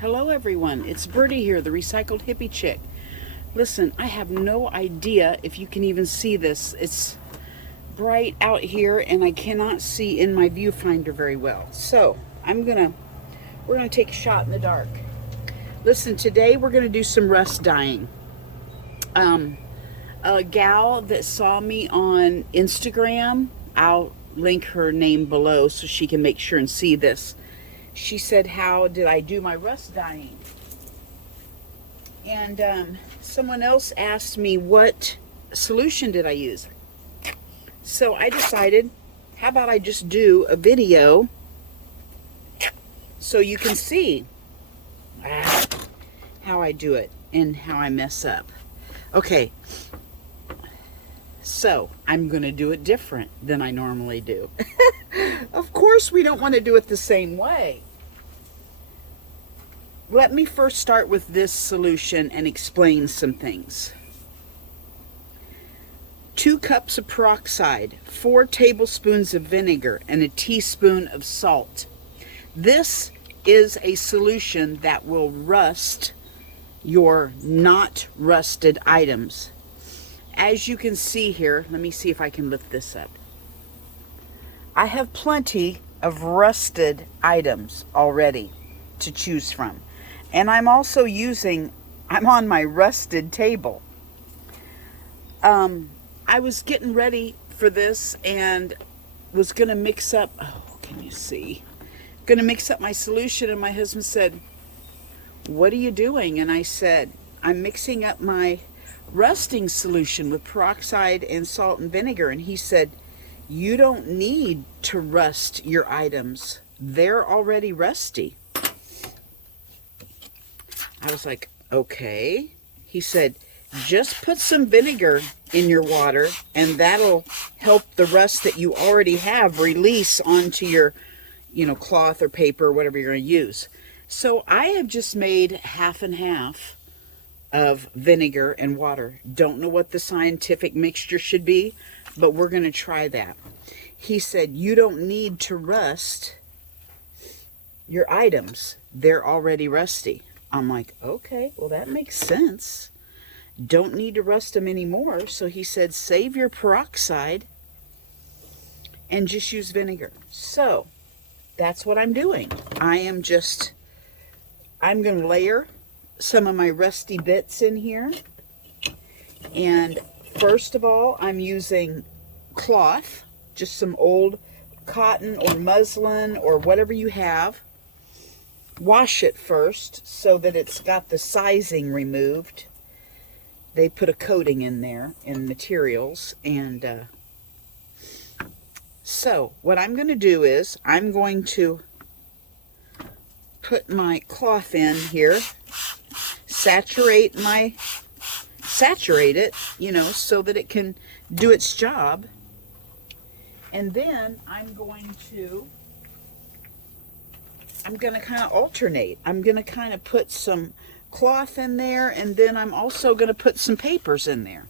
Hello everyone, it's Birdie here, the Recycled Hippie Chick. Listen, I have no idea if you can even see this. It's bright out here and I cannot see in my viewfinder very well. So, we're gonna take a shot in the dark. Listen, today we're gonna do some rust dyeing. A gal that saw me on Instagram, I'll link her name below so she can make sure and see this. She said, how did I do my rust dyeing? And someone else asked me, what solution did I use? So I decided, how about I just do a video so you can see how I do it and how I mess up. Okay, so I'm going to do it different than I normally do. Of course, we don't want to do it the same way. Let me first start with this solution and explain some things. 2 cups of peroxide, 4 tablespoons of vinegar, and a teaspoon of salt. This is a solution that will rust your not rusted items. As you can see here, let me see if I can lift this up. I have plenty of rusted items already to choose from. And I'm also I'm on my rusted table. I was getting ready for this and was going to mix up, can you see? Going to mix up my solution, and my husband said, what are you doing? And I said, I'm mixing up my rusting solution with peroxide and salt and vinegar. And he said, you don't need to rust your items. They're already rusty. I was like, okay. He said, just put some vinegar in your water and that'll help the rust that you already have release onto your, cloth or paper or whatever you're going to use. So I have just made half and half of vinegar and water. Don't know what the scientific mixture should be, but we're going to try that. He said, you don't need to rust your items. They're already rusty. I'm like, okay, well that makes sense. Don't need to rust them anymore. So he said, save your peroxide and just use vinegar. So that's what I'm doing. I'm going to layer some of my rusty bits in here. And first of all, I'm using cloth, just some old cotton or muslin or whatever you have. Wash it first so that it's got the sizing removed. They put a coating in there in materials. And so what I'm going to do is I'm going to put my cloth in here, saturate it, so that it can do its job. And then I'm going to kind of alternate. I'm going to kind of put some cloth in there, and then I'm also going to put some papers in there.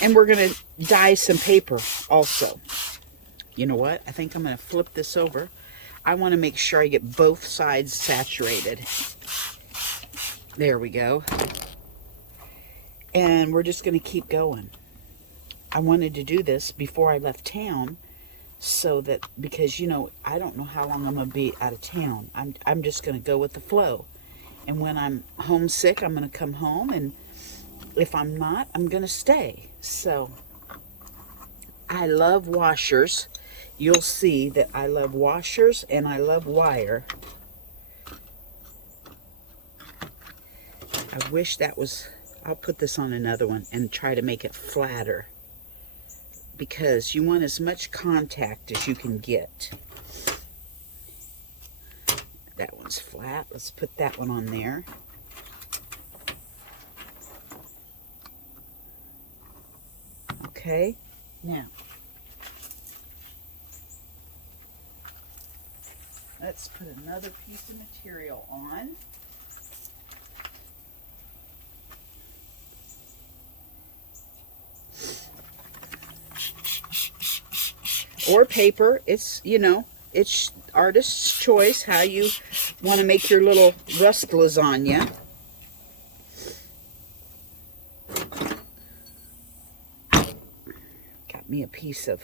And we're going to dye some paper also. You know what? I think I'm going to flip this over. I want to make sure I get both sides saturated. There we go. And we're just going to keep going. I wanted to do this before I left town, so that, because I don't know how long I'm going to be out of town. I'm just going to go with the flow. And when I'm homesick, I'm going to come home, and if I'm not, I'm going to stay. So I love washers. You'll see that I love washers and I love wire. I wish that was, I'll put this on another one and try to make it flatter, because you want as much contact as you can get. That one's flat. Let's put that one on there. Okay, now let's put another piece of material on. Or paper. It's, it's artist's choice, how you want to make your little rust lasagna. Got me a piece of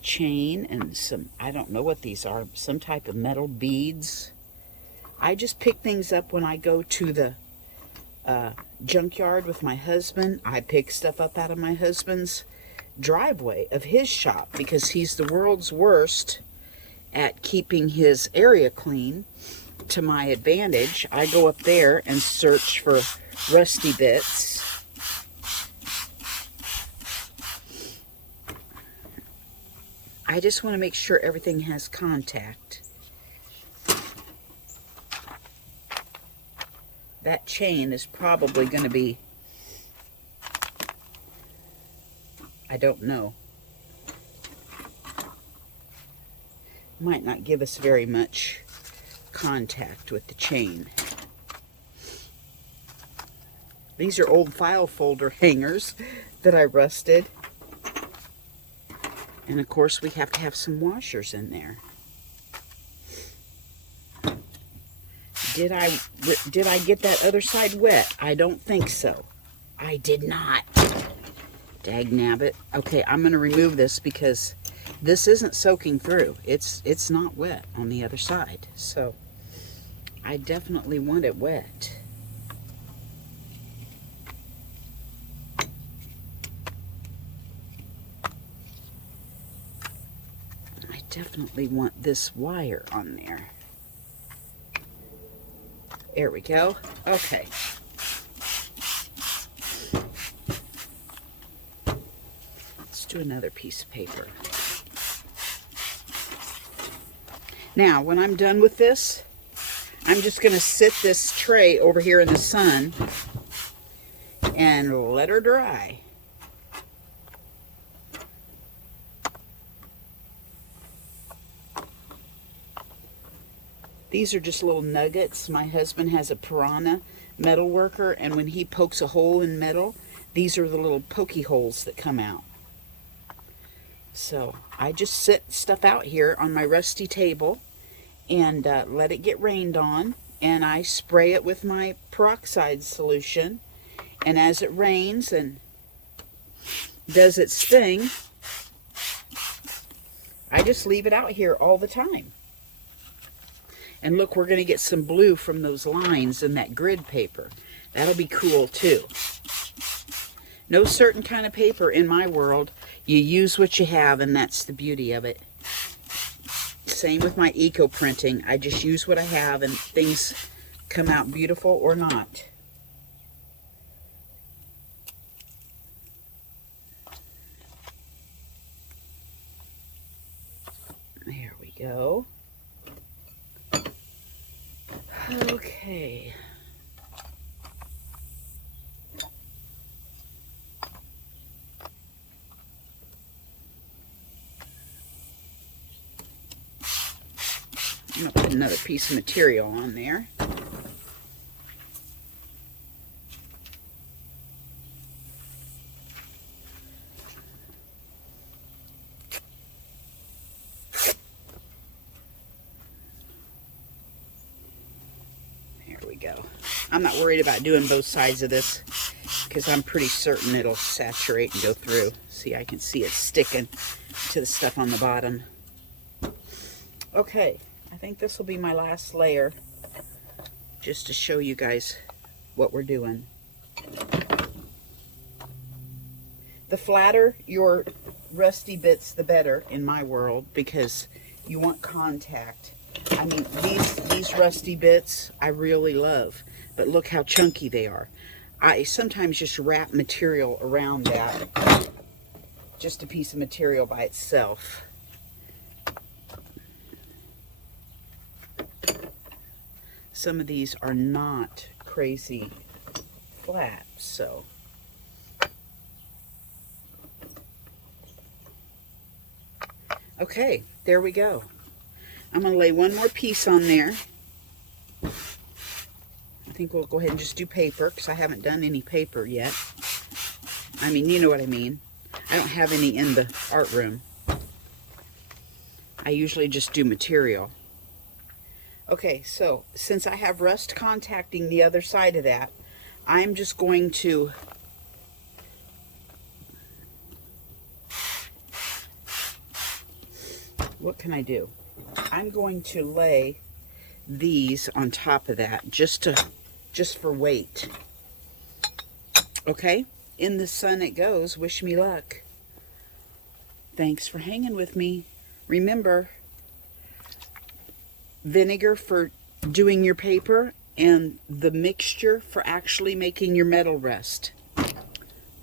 chain and some, I don't know what these are, some type of metal beads. I just pick things up when I go to the junkyard with my husband. I pick stuff up out of my husband's driveway of his shop because he's the world's worst at keeping his area clean. To my advantage, I go up there and search for rusty bits. I just want to make sure everything has contact. That chain is probably going to be, I don't know, might not give us very much contact with the chain. These are old file folder hangers that I rusted. And of course we have to have some washers in there. Did I get that other side wet? I don't think so. I did not. Dagnabbit. Okay, I'm going to remove this because this isn't soaking through. It's not wet on the other side. So I definitely want it wet. I definitely want this wire on there. There we go. Okay. Let's do another piece of paper. Now, when I'm done with this, I'm just going to sit this tray over here in the sun and let her dry. These are just little nuggets. My husband has a Piranha metal worker, and when he pokes a hole in metal, these are the little pokey holes that come out. So I just sit stuff out here on my rusty table and let it get rained on, and I spray it with my peroxide solution, and as it rains and does its thing, I just leave it out here all the time. And look, we're going to get some blue from those lines in that grid paper. That'll be cool too. No certain kind of paper in my world. You use what you have, and that's the beauty of it. Same with my eco printing. I just use what I have, and things come out beautiful or not. There we go. Okay. I'm going to put another piece of material on there. Go. I'm not worried about doing both sides of this because I'm pretty certain it'll saturate and go through. See, I can see it sticking to the stuff on the bottom. Okay, I think this will be my last layer just to show you guys what we're doing. The flatter your rusty bits, the better in my world, because you want contact. I mean, these rusty bits I really love, but look how chunky they are. I sometimes just wrap material around that, just a piece of material by itself. Some of these are not crazy flat, so. Okay, there we go. I'm going to lay one more piece on there. I think we'll go ahead and just do paper, because I haven't done any paper yet. I mean, you know what I mean. I don't have any in the art room. I usually just do material. Okay, so since I have rust contacting the other side of that, I'm just going to what can I do? I'm going to lay these on top of that just for weight. Okay? In the sun it goes. Wish me luck. Thanks for hanging with me. Remember, vinegar for doing your paper and the mixture for actually making your metal rest.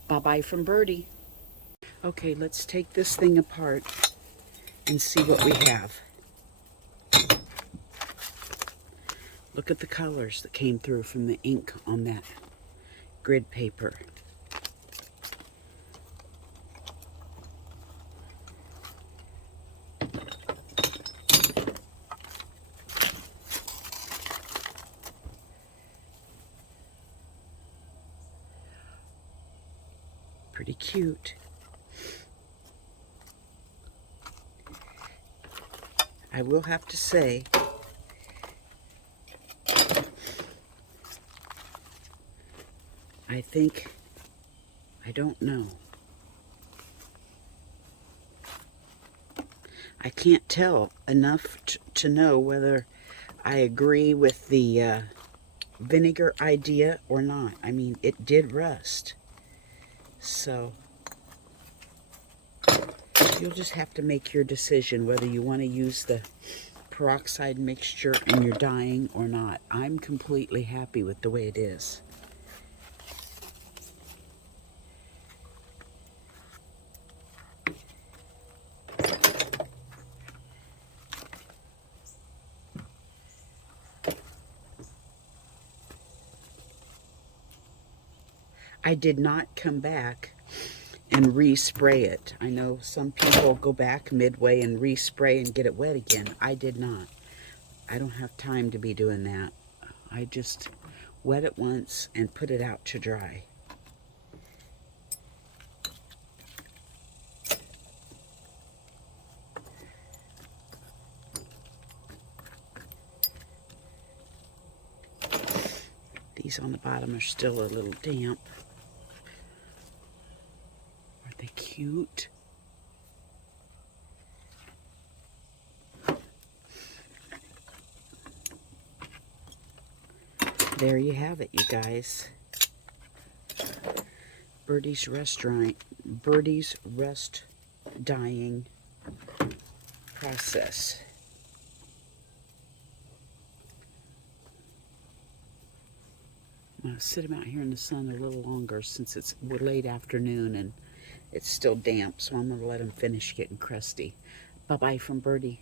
Bye-bye from Birdie. Okay, let's take this thing apart and see what we have. Look at the colors that came through from the ink on that grid paper. Pretty cute. I will have to say, I don't know. I can't tell enough to know whether I agree with the vinegar idea or not. I mean, it did rust. So, you'll just have to make your decision whether you want to use the peroxide mixture in your dyeing or not. I'm completely happy with the way it is. I did not come back and respray it. I know some people go back midway and respray and get it wet again. I did not. I don't have time to be doing that. I just wet it once and put it out to dry. These on the bottom are still a little damp. Aren't they cute? There you have it, you guys. Birdie's rust dyeing process. I'm going to sit them out here in the sun a little longer since it's late afternoon and it's still damp, so I'm going to let them finish getting crusty. Bye-bye from Birdie.